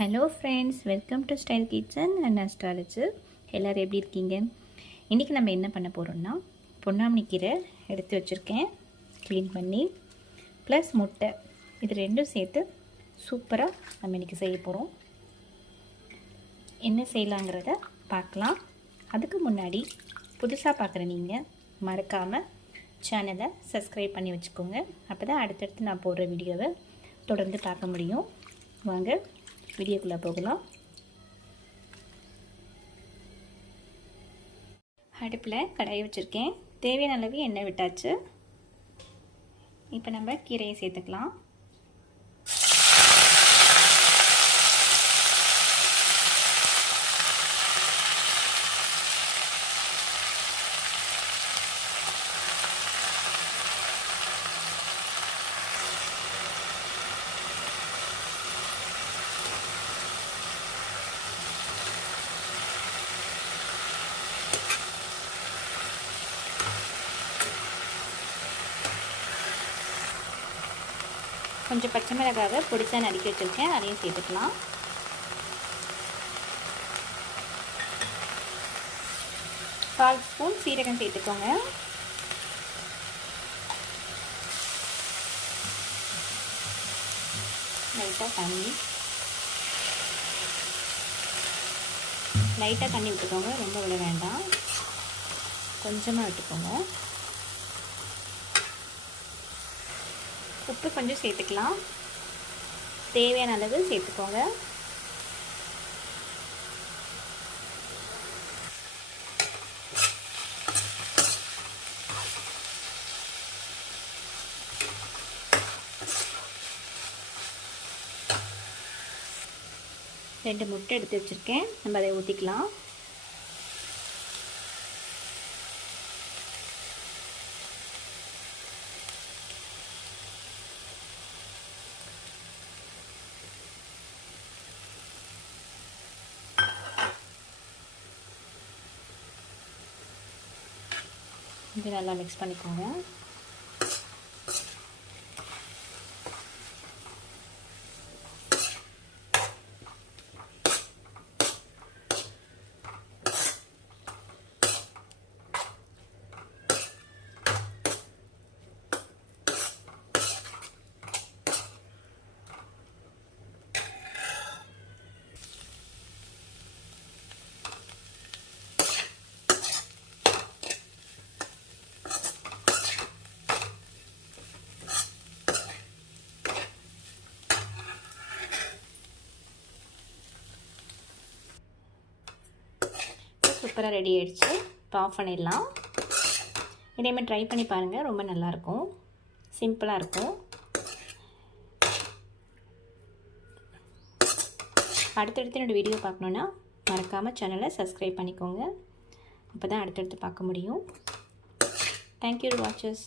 Hello friends, welcome to style kitchen and astrology. எல்லோரும் எப்படி இருக்கீங்க? இன்றைக்கி நம்ம என்ன பண்ண போகிறோம்னா, பொன்னாமணி கீரை எடுத்து வச்சுருக்கேன் க்ளீன் பண்ணி, ப்ளஸ் முட்டை, இது ரெண்டும் சேர்த்து சூப்பராக நம்ம இன்றைக்கி செய்ய போகிறோம். என்ன செய்யலாங்கிறத பார்க்கலாம். அதுக்கு முன்னாடி புதுசாக பார்க்குற நீங்கள் மறக்காமல் சேனலை சப்ஸ்கிரைப் பண்ணி வச்சுக்கோங்க. அப்போ தான் அடுத்தடுத்து நான் போடுற வீடியோவை தொடர்ந்து பார்க்க முடியும். வாங்க வீடியோக்குள்ளே போகலாம். அடுப்பில் கடாயை வச்சுருக்கேன். தேவையான அளவு எண்ணெய் விட்டாச்சு. இப்போ நம்ம கீரையை சேர்த்துக்கலாம். கொஞ்சம் பச்சை மிளகாவை பொடிச்சா நறுக்கி வச்சுருக்கேன், அதையும் சேர்த்துக்கலாம். கால் ஸ்பூன் சீரகம் சேர்த்துக்கோங்க. லைட்டாக தண்ணி விட்டுக்கோங்க, ரொம்ப விட வேண்டாம், கொஞ்சமாக விட்டுக்கோங்க. உப்பு கொஞ்சம் சேர்த்துக்கலாம், தேவையான அளவு சேர்த்துக்கோங்க. ரெண்டு முட்டை எடுத்து வச்சுருக்கேன், நம்ம அதை ஊற்றிக்கலாம். இது நல்லா மிக்ஸ் பண்ணிக்கோங்க. சூப்பராக ரெடி ஆகிடுச்சு. இப்போ ஆஃப் பண்ணிடலாம். இதேமாதிரி ட்ரை பண்ணி பாருங்கள், ரொம்ப நல்லாயிருக்கும், சிம்பிளாக இருக்கும். அடுத்தடுத்து என்னோடய வீடியோ பார்க்கணுன்னா மறக்காமல் சேனலை சப்ஸ்கிரைப் பண்ணிக்கோங்க. அப்போ தான் அடுத்தடுத்து பார்க்க முடியும். Thank you watches.